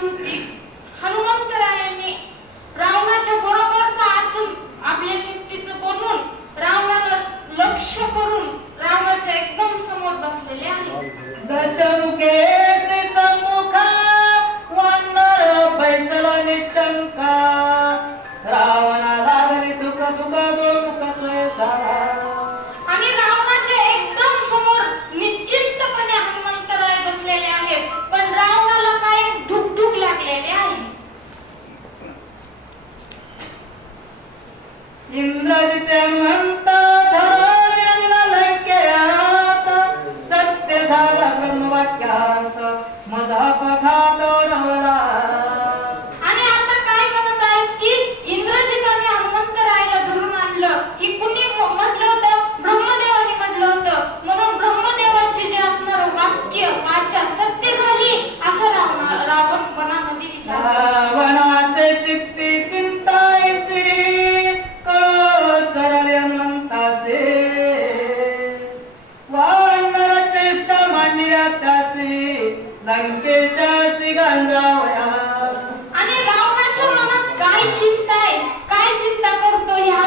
Thank you. Indrajith Hanumantha देशाच गांजावया. आणि रावणाच्या मनात काय चिंता आहे? काय चिंता करतो ह्या